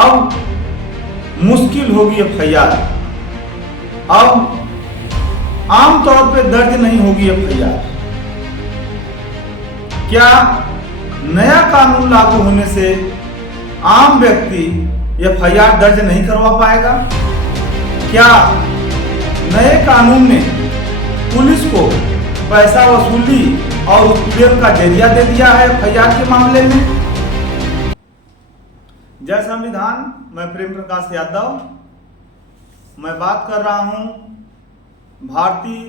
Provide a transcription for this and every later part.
अब मुश्किल होगी एफआईआर, अब आमतौर पे दर्ज नहीं होगी एफआईआर। क्या नया कानून लागू होने से आम व्यक्ति एफआईआर दर्ज नहीं करवा पाएगा? क्या नए कानून ने पुलिस को पैसा वसूली और उत्पीड़न का जरिया दे दिया है एफआईआर के मामले में? जय संविधान, मैं प्रेम प्रकाश यादव। मैं बात कर रहा हूं भारतीय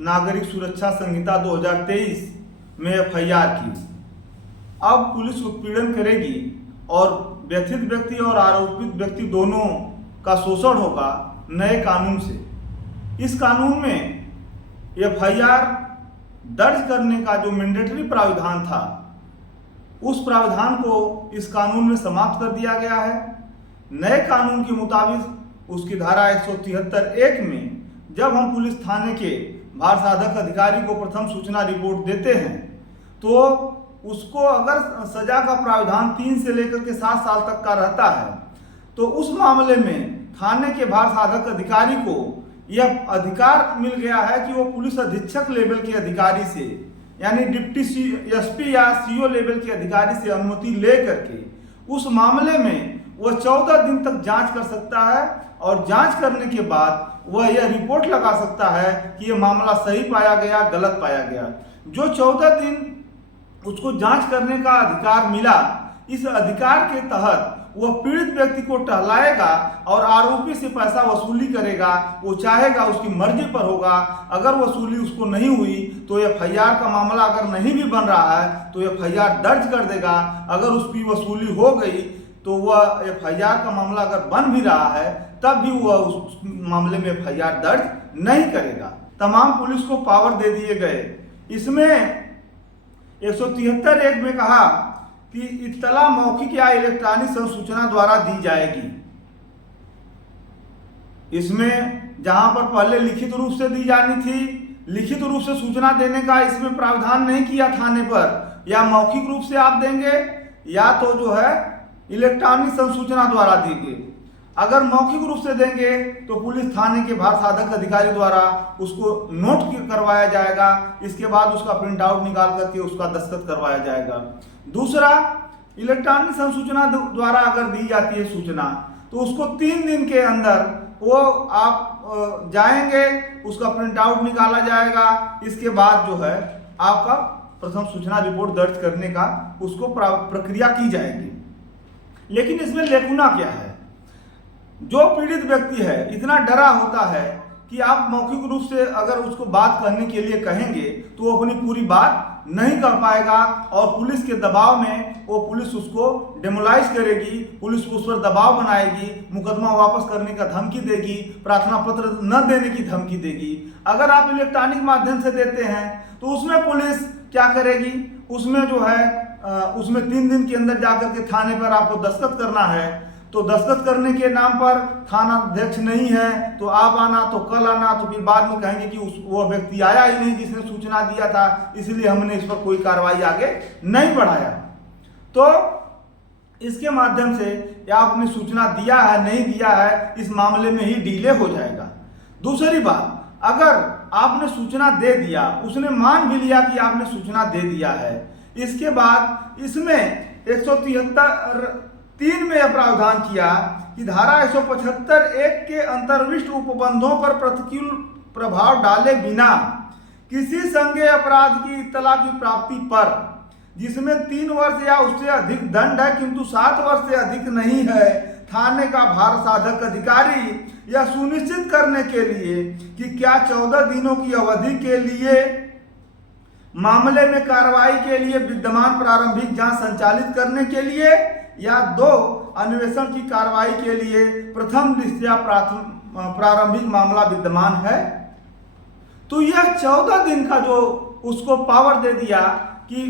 नागरिक सुरक्षा संहिता 2023 में एफआईआर की। अब पुलिस उत्पीड़न करेगी और व्यथित व्यक्ति और आरोपित व्यक्ति दोनों का शोषण होगा नए कानून से। इस कानून में एफआईआर दर्ज करने का जो मैंडेटरी प्रावधान था, उस प्रावधान को इस कानून में समाप्त कर दिया गया है। नए कानून के मुताबिक उसकी धारा 173(1) में जब हम पुलिस थाने के भार साधक अधिकारी को प्रथम सूचना रिपोर्ट देते हैं तो उसको अगर सजा का प्रावधान 3 से लेकर के 7 साल तक का रहता है तो उस मामले में थाने के भार साधक अधिकारी को यह अधिकार मिल गया है कि वो पुलिस अधीक्षक लेवल के अधिकारी से, यानी डिप्टी एसपी या सीओ लेवल के अधिकारी से अनुमति ले करके उस मामले में वह 14 दिन तक जांच कर सकता है और जांच करने के बाद वह यह रिपोर्ट लगा सकता है कि यह मामला सही पाया गया, गलत पाया गया। जो 14 दिन उसको जांच करने का अधिकार मिला, इस अधिकार के तहत वह पीड़ित व्यक्ति को टहलाएगा और आरोपी से पैसा वसूली करेगा। वो चाहेगा, उसकी मर्जी पर होगा। अगर वसूली उसको नहीं हुई तो एफआईआर का मामला अगर नहीं भी बन रहा है तो एफआईआर दर्ज कर देगा। अगर उसकी वसूली हो गई तो वह एफआईआर का मामला अगर बन भी रहा है तब भी वह उस मामले में एफआईआर दर्ज नहीं करेगा। तमाम पुलिस को पावर दे दिए गए। इसमें 173(1) में कहा कि इत्तला मौखिक या इलेक्ट्रॉनिक संसूचना द्वारा दी जाएगी। इसमें जहां पर पहले लिखित रूप से दी जानी थी, लिखित रूप से सूचना देने का इसमें प्रावधान नहीं किया थाने पर, या मौखिक रूप से आप देंगे या तो जो है इलेक्ट्रॉनिक संसूचना द्वारा देंगे। अगर मौखिक रूप से देंगे तो पुलिस थाने के भार साधक अधिकारी द्वारा उसको नोट करवाया जाएगा। इसके बाद उसका प्रिंट आउट निकाल करके उसका दस्तखत करवाया जाएगा। दूसरा, इलेक्ट्रॉनिक संसूचना द्वारा अगर दी जाती है सूचना तो उसको 3 दिन के अंदर वो आप जाएंगे, उसका प्रिंट आउट निकाला जाएगा। इसके बाद जो है आपका प्रथम सूचना रिपोर्ट दर्ज करने का उसको प्रक्रिया की जाएगी। लेकिन इसमें लेकुना क्या है? जो पीड़ित व्यक्ति है इतना डरा होता है कि आप मौखिक रूप से अगर उसको बात करने के लिए कहेंगे तो वो अपनी पूरी बात नहीं कर पाएगा और पुलिस के दबाव में वो पुलिस उसको डेमोलाइज करेगी, पुलिस उस पर दबाव बनाएगी, मुकदमा वापस करने का धमकी देगी, प्रार्थना पत्र न देने की धमकी देगी। अगर आप इलेक्ट्रॉनिक माध्यम से देते हैं तो उसमें पुलिस क्या करेगी? उसमें जो है उसमें 3 दिन के अंदर जाकर के थाने पर आपको दस्तखत करना है। तो दस्तखत करने के नाम पर थाना अध्यक्ष नहीं है तो आप आना, तो कल आना, तो फिर बाद में कहेंगे कि वो व्यक्ति आया ही नहीं जिसने सूचना दिया था, इसलिए हमने इस पर कोई कार्रवाई आगे नहीं बढ़ाया। तो इसके माध्यम से या आपने सूचना दिया है नहीं दिया है, इस मामले में ही डिले हो जाएगा। दूसरी बात, अगर आपने सूचना दे दिया, उसने मान भी लिया कि आपने सूचना दे दिया है, इसके बाद इसमें 173(3) में यह प्रावधान किया कि धारा 175(1) के अंतर्विष्ट उपबंधों पर प्रतिकूल प्रभाव डाले बिना किसी संज्ञेय अपराध की इत्तला की प्राप्ति पर, जिसमें 3 वर्ष या उससे अधिक दंड है किंतु 7 वर्ष से अधिक नहीं है, थाने का भार साधक अधिकारी यह सुनिश्चित करने के लिए कि क्या 14 दिनों की अवधि के लिए मामले में कार्रवाई के लिए विद्यमान प्रारंभिक जांच संचालित करने के लिए या 2 अन्वेषण की कार्रवाई के लिए प्रथम दृष्टया प्रारंभिक मामला विद्यमान है। तो यह 14 दिन का जो उसको पावर दे दिया कि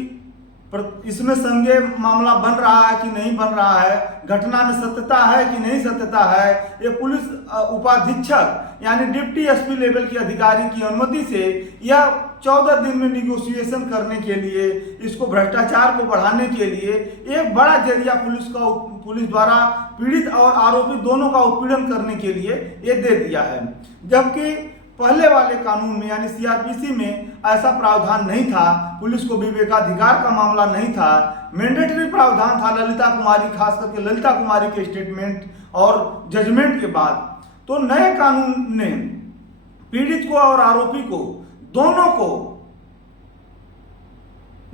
इसमें संज्ञेय मामला बन रहा है कि नहीं बन रहा है, घटना में सत्यता है कि नहीं सत्यता है, ये पुलिस उपाधीक्षक यानी डिप्टी एसपी लेवल के अधिकारी की अनुमति से यह 14 दिन में निगोशिएशन करने के लिए, इसको भ्रष्टाचार को बढ़ाने के लिए एक बड़ा जरिया पुलिस द्वारा पीड़ित और आरोपी दोनों का उत्पीड़न करने के लिए ये दे दिया है। जबकि पहले वाले कानून में यानी सीआरपीसी में ऐसा प्रावधान नहीं था, पुलिस को विवेकाधिकार का मामला नहीं था, मैंडेटरी प्रावधान था ललिता कुमारी, खास करके ललिता कुमारी के स्टेटमेंट और जजमेंट के बाद। तो नए कानून ने पीड़ित को और आरोपी को दोनों को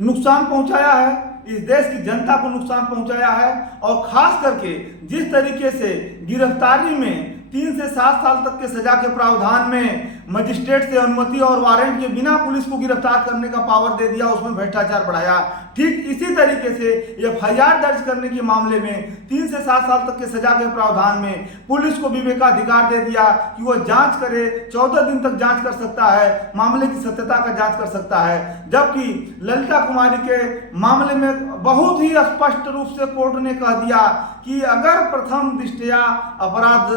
नुकसान पहुंचाया है, इस देश की जनता को नुकसान पहुंचाया है। और खास करके जिस तरीके से गिरफ्तारी में 3 से 7 साल तक के सजा के प्रावधान में मजिस्ट्रेट से अनुमति और वारंट के बिना पुलिस को गिरफ्तार करने का पावर दे दिया, उसमें भ्रष्टाचार बढ़ाया। ठीक इसी तरीके से एफआईआर दर्ज करने के मामले में 3 से 7 साल तक के सजा के प्रावधान में पुलिस को विवेकाधिकार दे दिया कि वो जांच करे, 14 दिन तक जांच कर सकता है, मामले की सत्यता का जांच कर सकता है। जबकि ललिता कुमारी के मामले में बहुत ही स्पष्ट रूप से कोर्ट ने कह दिया कि अगर प्रथम दृष्टया अपराध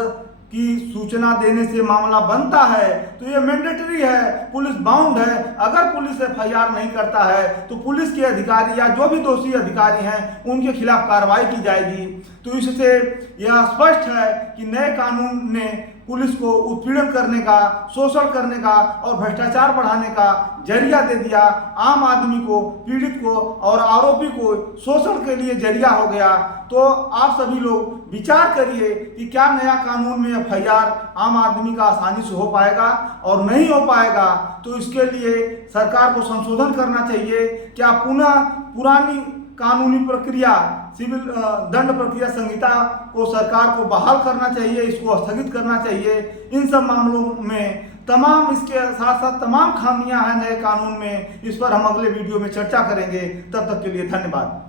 की सूचना देने से मामला बनता है तो ये मैंडेटरी है, पुलिस बाउंड है। अगर पुलिस एफआईआर नहीं करता है तो पुलिस के अधिकारी या जो भी दोषी अधिकारी हैं उनके खिलाफ कार्रवाई की जाएगी। तो इससे यह स्पष्ट है कि नए कानून ने पुलिस को उत्पीड़न करने का, शोषण करने का और भ्रष्टाचार बढ़ाने का जरिया दे दिया। आम आदमी को, पीड़ित को और आरोपी को शोषण के लिए जरिया हो गया। तो आप सभी लोग विचार करिए कि क्या नया कानून में एफआईआर आम आदमी का आसानी से हो पाएगा, और नहीं हो पाएगा तो इसके लिए सरकार को संशोधन करना चाहिए। क्या पुनः पुरानी कानूनी प्रक्रिया, सिविल दंड प्रक्रिया संहिता को सरकार को बहाल करना चाहिए, इसको स्थगित करना चाहिए। इन सब मामलों में तमाम, इसके साथ साथ तमाम खामियां हैं नए कानून में, इस पर हम अगले वीडियो में चर्चा करेंगे। तब तक के लिए धन्यवाद।